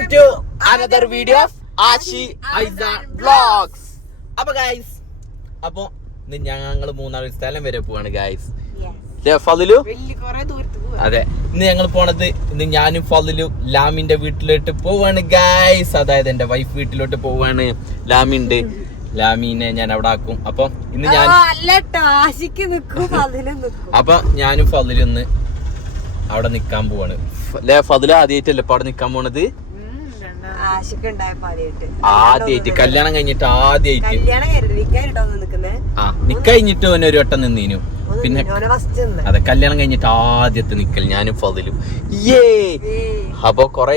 Welcome to another video of Ashi Aizan vlogs. അപ്പൊ guys, അപ്പൊ ഞങ്ങൾ മൂന്നാർ സ്ഥലം വരെ പോവാണ് ഗൈസ്. ഫതിലു അതെ, ഇന്ന് ഞങ്ങൾ പോണത് ഞാനും ഫതിലു ലാമിന്റെ വീട്ടിലോട്ട് പോവാണ് ഗൈസ്. അതായത് എന്റെ വൈഫ് വീട്ടിലോട്ട് പോവാണ്. ലാമിണ്ട്, ലാമീനെ ഞാൻ അവിടെ ആക്കും. അപ്പൊ ഇന്ന് ഞാൻ അപ്പൊ ഞാനും ഫതിലും ഇന്ന് അവിടെ നിക്കാൻ പോവാണ്. ഫതില ആദ്യമായിട്ടല്ലേ ഇപ്പൊ അവിടെ നിക്കാൻ പോണത്? ആദ്യമായിട്ട് കല്യാണം കഴിഞ്ഞിട്ട് ആദ്യമായിട്ട് നിക്കഴിഞ്ഞിട്ട് ഓനെ ഒരു വട്ടം നിന്നീനു. പിന്നെ അതെ, കല്യാണം കഴിഞ്ഞിട്ട് ആദ്യത്തെ നിക്കൽ ഞാനും ഫതിലും. അപ്പൊ കൊറേ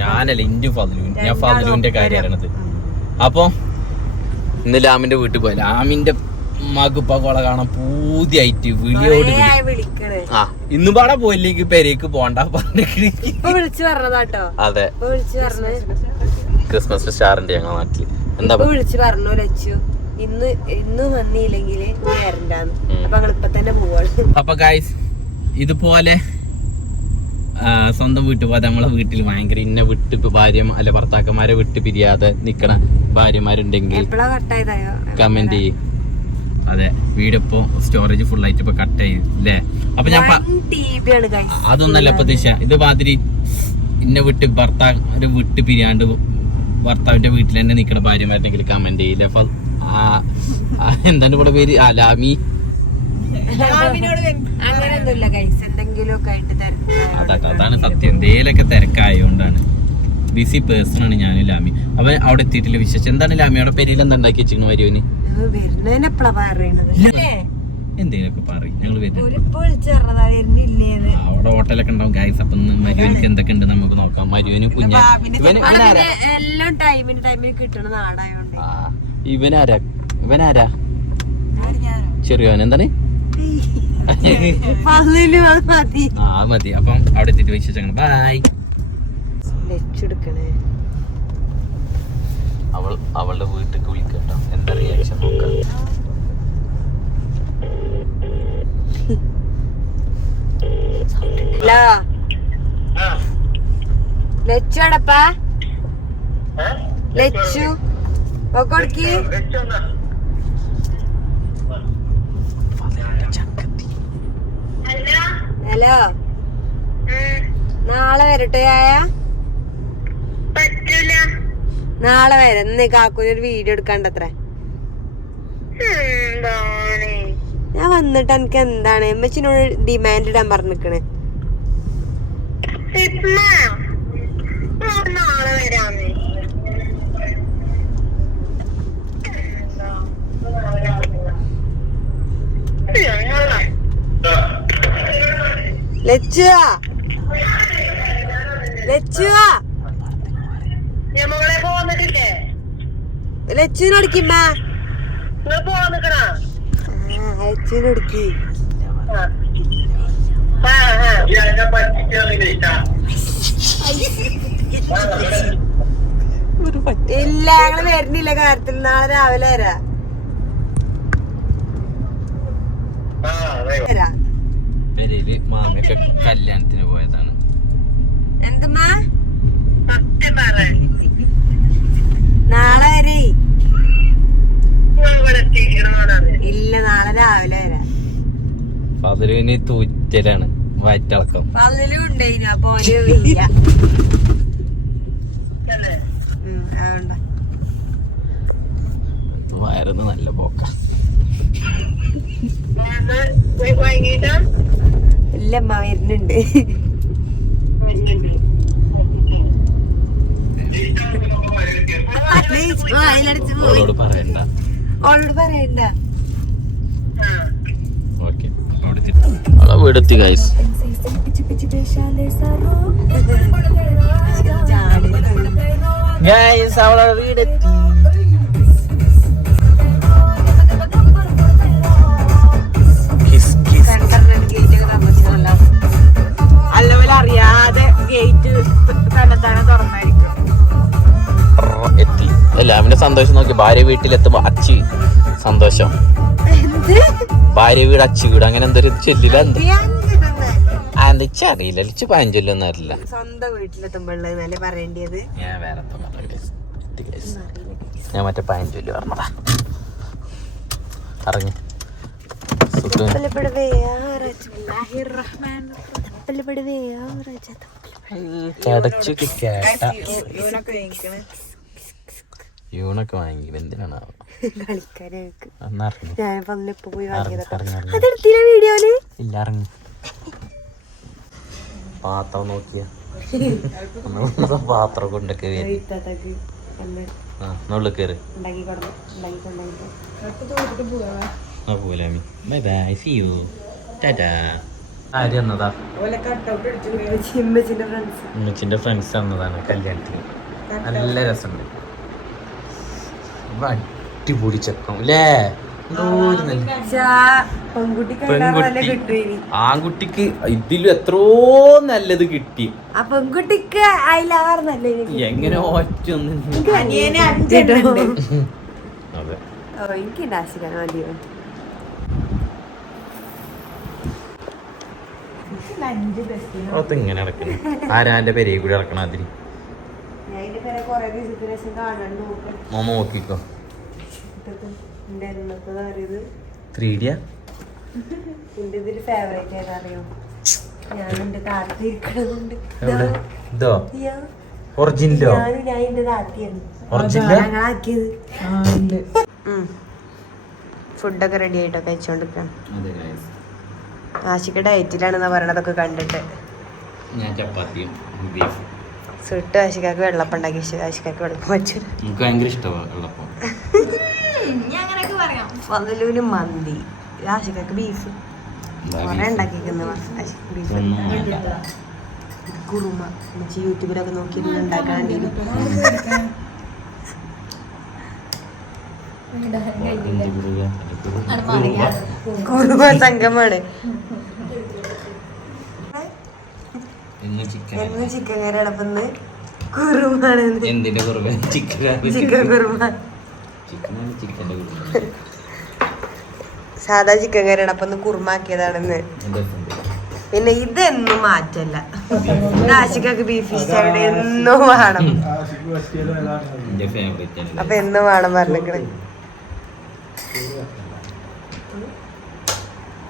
ഞാനല്ല ഇന്റെ ഫതിലു, ഞാൻ ഫതിലുവിന്റെ കാര്യം അറിയണത്. അപ്പൊ ഇന്ന് ലാമിന്റെ വീട്ടിൽ പോയ ലാമിന്റെ മകുപ്പകോള കാണാൻ പൂതിയായിട്ട് വിളിയോട് ഇന്നും പാടെ പോയില്ലെങ്കിൽ പെരേക്ക് പോണ്ട അതെ, ക്രിസ്മസ് സ്റ്റാറിന്റെ ഞങ്ങളുടെ നാട്ടില് എന്താ വിളിച്ചു പറഞ്ഞു ലച്ചു ഇന്ന് വന്നില്ലെങ്കിൽ അപ്പൊ ഇപ്പൊ തന്നെ പോവാണ്. അപ്പൊ ഗൈസ്, ഇതുപോലെ സ്വന്തം വീട്ടിൽ പോകാതെ നമ്മളെ വീട്ടിൽ ഭയങ്കര ഇന്ന വിട്ട് ഇപ്പൊ ഭാര്യ അല്ലെ ഭർത്താക്കന്മാരെ വിട്ട് പിരിയാതെ നിക്കണ ഭാര്യമാരുണ്ടെങ്കിൽ കമന്റ് ചെയ്യും. അതെ, വീടിപ്പോ സ്റ്റോറേജ് ഫുൾ ആയിട്ട് ഇപ്പൊ കട്ട് ചെയ്യും അല്ലേ? അപ്പൊ ഞാൻ അതൊന്നല്ല ഇപ്പൊ ദിശ, ഇത് മാതിരി ഇന്ന വിട്ട് ഭർത്താവ് വിട്ട് പിരിയാണ്ട് ഭർത്താവിന്റെ വീട്ടിൽ തന്നെ നിക്കണ ഭാര്യമാരുണ്ടെങ്കിൽ കമന്റ് ചെയ്യില്ല. അപ്പൊ എന്താണ് ഇവിടെ പേര്? ലാമി. അതാണ് സത്യം, എന്തേലൊക്കെ തിരക്കായോണ്ടാണ്. ബിസി പേഴ്സൺ ആണ് ഞാനും ലാമി. അപ്പൊ അവിടെ എത്തിയിട്ടില്ല വിശേഷം. എന്താണ് ലാമി അവിടെ പെരയിൽ എന്താ ഉണ്ടാക്കി വെച്ചിരിക്കണ വരുവന്? എന്തേലൊക്കെ പറയും, ഞങ്ങള് അവിടെ ഹോട്ടലൊക്കെ ഉണ്ടാവും ഗൈസ്. അപ്പൊ മരുവനിക്ക് എന്തൊക്കെ ഉണ്ട് നമുക്ക് നോക്കാം. മരുവന് ഇവനാരാ ചെറിയോൻ എന്താണ്? മതി. അപ്പം അവിടെ എത്തിയിട്ട് വിശേഷങ്ങൾ ബൈ. അവളുടെ വീട്ടിലേക്ക് വിളിക്കട്ടോ, എന്താ റിയാക്ഷൻ നോക്കാം. ലച്ചുടപ്പാ ലച്ചു കൊടുക്കി. ഹലോ, നാളെ വരട്ടെ ആയ? നാളെ വരെ. ഇന്ന് കാക്കൂനൊരു വീഡിയോ എടുക്കാണ്ടത്രേ. ഞാൻ വന്നിട്ട് എനിക്ക് എന്താണ് എമ്മച്ചിനോട് ഡിമാൻഡ് ഇടാൻ പറഞ്ഞിക്കണേ. ലച്ചുവാ ലച്ചുനോടിക്കുമ്മ ലച്ചുനോടിക്ക്. ഇല്ല, ഞങ്ങള് വരുന്നില്ല കാര്യത്തിൽ. നാളെ രാവിലെ വരാ. പെരയില് മാമയൊക്കെ കല്യാണത്തിന് പോയതാണ്. എന്തുമ്മാ? നാളെ വരെ ഇല്ല, നാളെ രാവിലെ വരാ. ഫതിലുവിന് തൂറ്റലാണ്, വയറ്റിളക്കം. ഫതിലും ഉണ്ടേനു. അപ്പൊ വയറുന്ന് നല്ല പോക്ക. ഇല്ലമ്മ വരുന്നുണ്ട്. ഓളോട് പറയണ്ട. അവളെ വീടെത്തി ഗൈസ്. അവളെ വീടെത്തി. അല്ലപോലെ അറിയാതെ ഗേറ്റ് തന്നെ തുറന്നായിരിക്കും. എത്തി. ലാമിന്റെ സന്തോഷം നോക്കി. ഭാര്യ വീട്ടിലെത്തുമ്പോ അച്ചി സന്തോഷം. ഭാര്യ വീട് അച്ചി വീട് അങ്ങനെ എന്തൊരു ചെല്ലില്ല. എന്ത് അറിയില്ല ലിച്ച് പഴഞ്ചൊല്ലൊന്നും അറിയില്ല. സ്വന്തം വീട്ടിലെത്തുമ്പോഴല്ലേ പറയേണ്ടത്. ഞാൻ വേറെ ഞാൻ മറ്റേ പഴഞ്ചൊല്ലി പറഞ്ഞതാ. അറിഞ്ഞു യൂണൊക്കെ വാങ്ങി എന്തിനാണ് ഇല്ല ഇറങ്ങി പാത്രം നോക്കിയ പാത്രം കൊണ്ടൊക്കെ ഉള്ളിൽ കയറി പോലാമി bye bye see you tata. ആര് വന്നതാ? ഉമ്മച്ചിന്റെ ഫ്രണ്ട്സ് വന്നതാണ് കല്യാണത്തിന്. നല്ല രസമുണ്ട്. അടിപൊളി ചെക്കം അല്ലേ? ആൺകുട്ടിക്ക് ഇതിലും എത്രയോ നല്ലത് കിട്ടി. പെൺകുട്ടിക്ക് എങ്ങനെ ഒറ്റ അതെ എനിക്ക് ആശിക്കാൻ മതിയോ? ഇങ്ങനെ നടക്കണം. ആരാന്റെ പെരയെ കൂടി നടക്കണം. അതിന് മോമ നോക്കിക്കോ. 3D favourite ഏതാറിയോ? ഞാൻ എന്റെ താത്തി ഇരിക്കണതുണ്ട്. ഇതോ ഒറിജിനലോ? ഞാൻ എന്റെ താത്തിയാണ് ഒറിജിനൽ. ഫുഡൊക്കെ റെഡി ആയിട്ടോ കഴിച്ചോണ്ടിരിക്കണം. ആശിക്ക് ഡയറ്റിലാണെന്നാ പറയണതൊക്കെ കണ്ടിട്ട്. ഞാൻ ചപ്പാത്തിയും ബീഫ് സുട്ട് ആശിക്കാക്ക് വെള്ളപ്പം ഉണ്ടാക്കി. ആശിക്കാക്ക് വെള്ളപ്പം വെച്ചു. എനിക്ക് ഭയങ്കര ഇഷ്ടമാണ് വെള്ളപ്പം. ഫലൂന് മന്തി, ആശിക്കാക്ക് ബീഫ് കുറെ ഉണ്ടാക്കിക്കുന്നു. കുറുമ യൂട്യൂബിലൊക്കെ നോക്കി ഉണ്ടാക്കാണ്ടി. കുറുമ സംഘമാണ്. എന്നും ചിക്കൻ കറി അടപ്പന്ന് കുറുമാണ്. എന്തിന്റെ കുറുമ? ചിക്കൻ കുറുമ. സാധാ ചിക്കൻ കറി അടപ്പന്ന് കുറുമാക്കിയതാണെന്ന്. പിന്നെ ഇതെന്നും മാറ്റല്ല. ആശിക്കാക്ക് ബീഫ് ഇഷ്ടം എന്നും വേണം. അപ്പൊ എന്നും വേണം പറഞ്ഞിട്ട്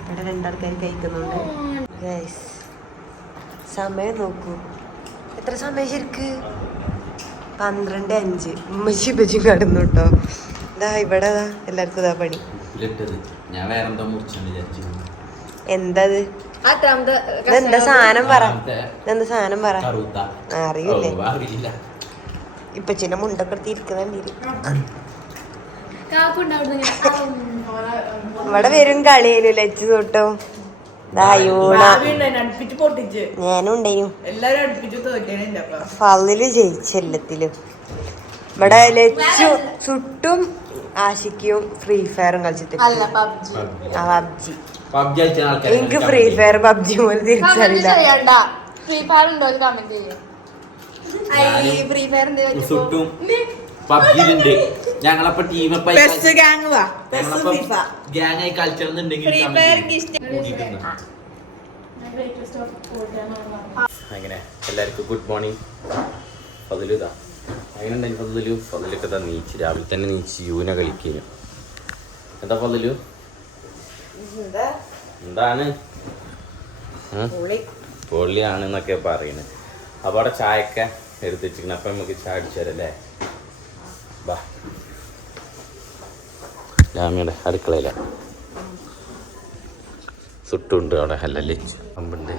ഇവിടെ രണ്ടാൾക്കാർ കഴിക്കുന്നുണ്ട്. സമയം നോക്കൂ, എത്ര സമയം ശരിക്ക്? 12:05. ഉമ്മച്ചി ഇപ്പച്ചി കടന്നു കേട്ടോ. ഇതാ ഇവിടെ എല്ലാവർക്കും ഇതാ പണി. എന്തത്? ഇതെന്താ സാധനം പറ. ഇതെന്താ സാധനം പറ. അറിയില്ലേ? ഇപ്പച്ചിന്റെ മുണ്ടൊക്കെ എടുത്ത് ഇരിക്കുന്നുണ്ട്. ഇവിടെ വരും കളിയേനു ലച്ച് തൊട്ടോ. ഞാനും ഉണ്ടായിരുന്നു. ഫളില് ജയിച്ചെല്ലത്തിലും. ഇവിടെ ലച്ചു സുട്ടും ആശിക്കും ഫ്രീ ഫയറും കളിച്ചിട്ട്. പബ്ജി എനിക്ക് ഫ്രീ ഫയർ പബ്ജി പോലെ തിരിച്ചറിയില്ല. ഞങ്ങളപ്പോ ടീം അങ്ങനെ എല്ലാവർക്കും ഗുഡ് മോർണിംഗ്. ഫതിലുതാ അങ്ങനെ ഉണ്ടായി. ഫതിലൊക്കെ നീച്ച് രാവിലെ തന്നെ നീച്ച് യൂന കളിക്കുന്നു. എന്താ ഫതിലു? എന്താണ് പൊള്ളിയാണെന്നൊക്കെ പറയുന്നത്. അപ്പോൾ അവിടെ ചായയൊക്കെ എടുത്ത് വെച്ചിരിക്കണം. അപ്പം നമുക്ക് ചായ അടിച്ചു തരല്ലേ? ബാ, ലാമിയുടെ അടുക്കളയില സുട്ടുണ്ട് അവിടെ. അല്ലല്ലേ അമ്പുണ്ട്.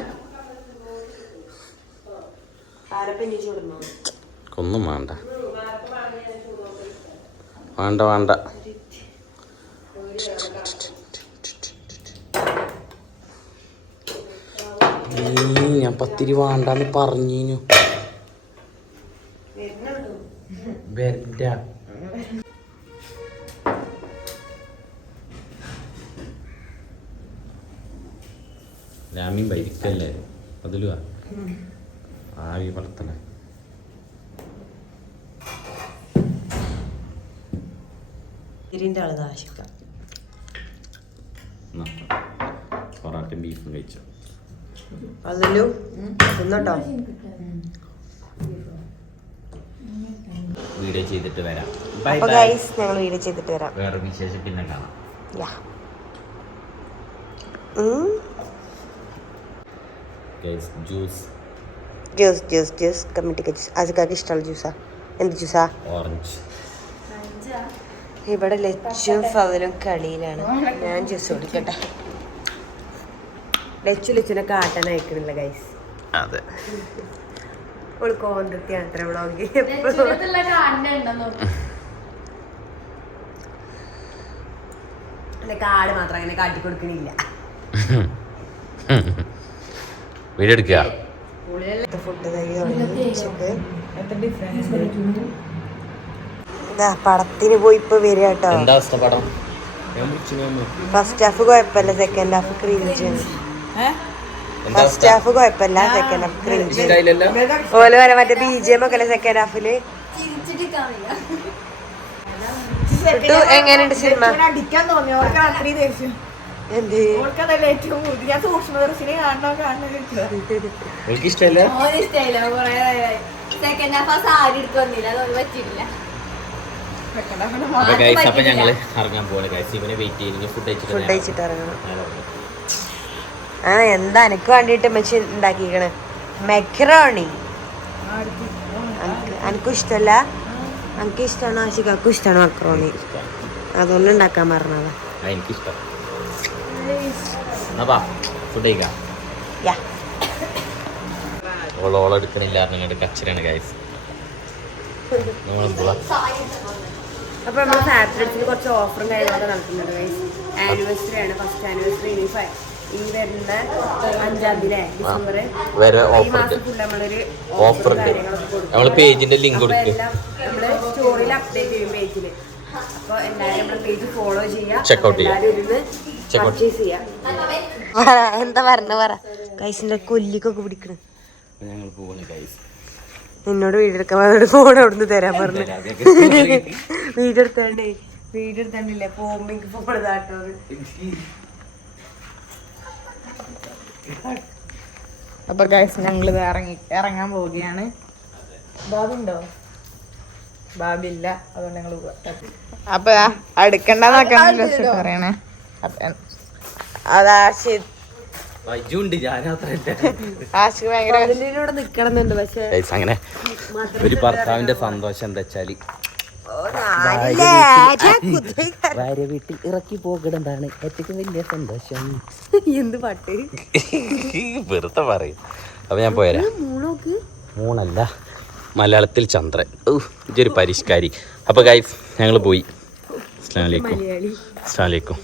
ഒന്നും വേണ്ട വേണ്ട വേണ്ട. ഞാൻ പത്തിരി വേണ്ടാന്ന് പറഞ്ഞിനു. രാമീൻ ഭരിക്കല്ലേ അതിലുവാ ആവി വളർത്തണേ. പൊറാട്ടയും ബീഫും കഴിച്ചോ? അതിലും തിന്നോട്ടോ. വീഡിയോ ചെയ്തിട്ട് വരാം. അപ്പൊ ഗൈസ് ഞങ്ങൾ വീഡിയോ ചെയ്തിട്ട് വരാം. വേറെ വിശേഷം പിന്നെ കാണാം. ജ്യൂസ് കമ്മിറ്റിക്ക് ജ്യൂസ്. ആസിക്കാക്ക് ഇഷ്ടമുള്ള ജ്യൂസാ. എന്ത് ജ്യൂസാ? ഓറഞ്ച്. ഇവിടെ ലച്ചും ഫവലും കളിയിലാണ്. ഞാൻ ജ്യൂസ് കുടിക്കട്ടെ. ലച്ചുനെ കാട്ടാൻ അയക്കണില്ല ഗൈസ്. അതെ, കോന്തത്തിയാണ് അത്ര വ്ളോഗ്. കാട് മാത്രം അങ്ങനെ കാട്ടി കൊടുക്കണില്ല. വീഡിയോ എടുക്കുക. ഫുഡ് പടത്തിന് പോയി ഇപ്പൊ വരിക കേട്ടോ. ഫസ്റ്റ് ഹാഫ് കുഴപ്പമില്ല, സെക്കൻഡ് ഹാഫ് ക്രീഞ്ച്. ഫസ്റ്റ് ഹാഫ് കുഴപ്പമില്ല, സെക്കൻഡ് ഹാഫ് ക്രീഞ്ച്. ഓല് വരെ മറ്റേ BGM ഒക്കെ അല്ലേ സെക്കൻഡ് ഹാഫില്. എങ്ങനെയുണ്ട് സിനിമ? എന്ത് അപ്പൊ ഞങ്ങള് ഇറങ്ങാൻ പോവാണ്. ഇവനെ വെയിറ്റ് ചെയ്ത് ഫുഡ് കഴിച്ചിട്ട് ഇറങ്ങണം. എന്താ എനിക്ക് വേണ്ടിട്ട് മെച്ചി ഉണ്ടാക്കിക്കണ് മെക്രോണി. എനിക്കും ഇഷ്ടമല്ല. എനിക്ക് ഇഷ്ടമാണ്, ആശിക്കാക്കും ഇഷ്ടമാണ് മക്രോണി. അതുകൊണ്ട് ഉണ്ടാക്കാൻ പറഞ്ഞതാ. എനിക്കിഷ്ടം. ഫുഡ് കഴിക്കാം. ഓളെടുക്കണില്ല കച്ചിരാണ് ഗൈസ്. അപ്പൊ നമ്മള് ഫാബ്രിക്സിന് കുറച്ച് ഓഫറും കാര്യങ്ങളൊക്കെ നടത്തുന്നുണ്ട് ഗൈസ്. ആനിവേഴ്സറി ആണ്, ഫസ്റ്റ് ആനിവേഴ്സറി. ഈ വരുന്ന 5-ാം തീയതി ഡിസംബർ ഈ മാസം ഫുൾ നമ്മളൊരു ഓഫർ കാര്യങ്ങളൊക്കെ കൊടുക്കും. നമ്മള് സ്റ്റോറിയിൽ അപ്ഡേറ്റ് ചെയ്യും പേജില്. അപ്പൊ എല്ലാവരും നമ്മുടെ പേജ് ഫോളോ ചെയ്യാം. പർച്ചേസ് ചെയ്യാം. എന്താ പറ ഗൈസിന്റെ കൊല്ലിക്കൊക്കെ പിടിക്കണ്. നിന്നോട് വീഡിയോ എടുക്കാൻ പറഞ്ഞോട് ഫോൺ അവിടുന്ന് തരാൻ പറഞ്ഞു. വീഡിയോ എടുത്താണ്ടില്ലേ പോകുമ്പോ എനിക്ക് ഫോൺ താട്ടോ. അപ്പൊ ഗൈസ് ഞങ്ങളിത് ഇറങ്ങാൻ പോവുകയാണ്. ബാബുണ്ടോ? ബാബില്ല, അതുകൊണ്ട് ഞങ്ങൾ അപ്പൊ അടുക്കണ്ടെന്നൊക്കെ പറയണേ. അതാശി ഭയങ്കര നിക്കണമെന്നുണ്ട്. പക്ഷെ അങ്ങനെ ഒരു ഭർത്താവിന്റെ സന്തോഷം എന്താ വെച്ചാല് ഭാര്യ വീട്ടിൽ ഇറക്കി പോകണമെന്നാണ് ഏറ്റവും വലിയ സന്തോഷം. എന്ത് പാട്ട് വെറുതെ പറയും. അപ്പൊ ഞാൻ പോരാ. മൂണല്ല, മലയാളത്തിൽ ചന്ദ്രൻ. ഇതൊരു പരിഷ്കാരി. അപ്പൊ ഗൈസ് ഞങ്ങൾ പോയി. അസ്സലാമു അലൈക്കും.